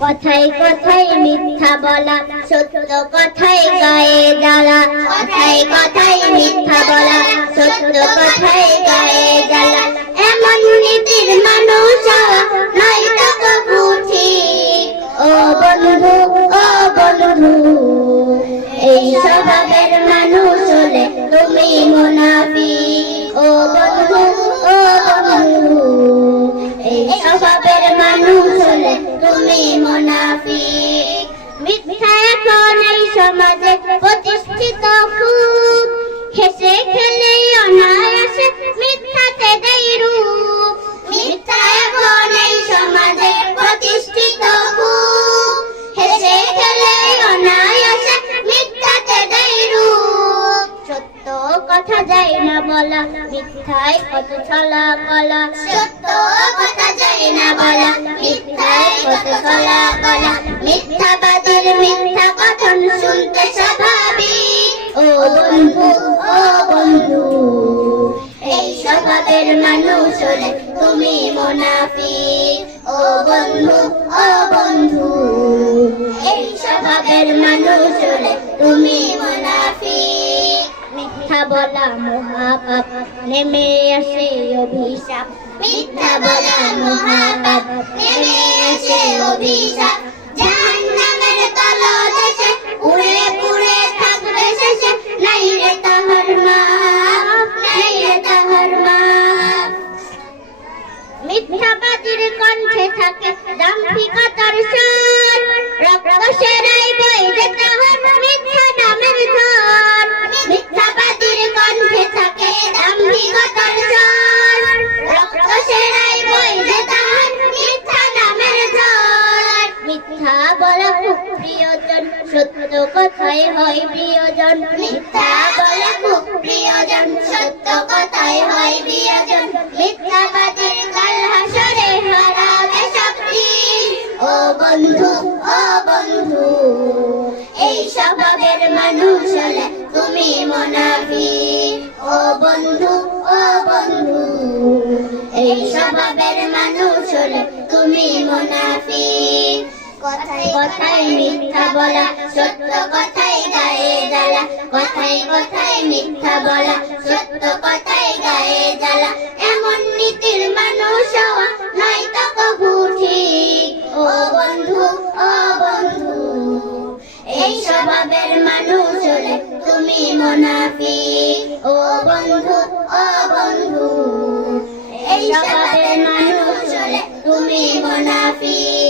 কথাই কথাই মিথ্যা বলা, সত্য কথাই গায়ে জ্বালা। কথাই কথাই মিথ্যা বলা, সত্য কথাই গায়ে জ্বালা। এমন নীতির মানুষ নয় তো ও বন্ধু ও বন্ধু, এই স্বভাবের মানুষ হলে তুমি মুনাফিক কথা যায় না বলা মিথ্যায় কত ছলা বলা। সত্য কথা যায় না বলা মিথ্যায় কত ছলা বলা। মিথ্যাবাদীর মিথ্যা কথন শুনতে স্বাভাবিক। ও বন্ধু ও বন্ধু এই স্বভাবের মানুষ হলে তুমি মুনাফিক। ও বন্ধু ও বন্ধু এই স্বভাবের মানুষ হলে তুমি মুনাফিক। মিথ্যা বলা মহাপাপ, নেমে আসে অভিশাপ। মিথ্যা বলা মহাপাপ, নেমে আসে অভিশাপ। মিথ্যাবাদীর কণ্ঠে থাকে দাম্ভিকতার সার রক্ত সেরাই সত্য কথাই হয় প্রিয়জন। মিথ্যা বলা খুব প্রিয়জন। সত্য কথাই হয় প্রিয়জন। মিথ্যাবাদীর কাল হাসরে হারাবে সব ও বন্ধু ও বন্ধু, এই স্বভাবের মানুষ হলে তুমি মুনাফিক ও বন্ধু ও বন্ধু, এই স্বভাবের মানুষ হলে তুমি মুনাফিক কথাই মিথ্যা বলা, সত্য কথাই গায়ে জ্বালা। কথাই কথাই মিথ্যা বলা, সত্য কথাই গায়ে জ্বালা। এমন নীতির মানুষ নয় তো কবু ঠিক। ও বন্ধু ও বন্ধু, এই স্বভাবের মানুষ হলে তুমি মুনাফিক। ও বন্ধু ও বন্ধু, এই স্বভাবের মানুষ হলে তুমি মুনাফিক।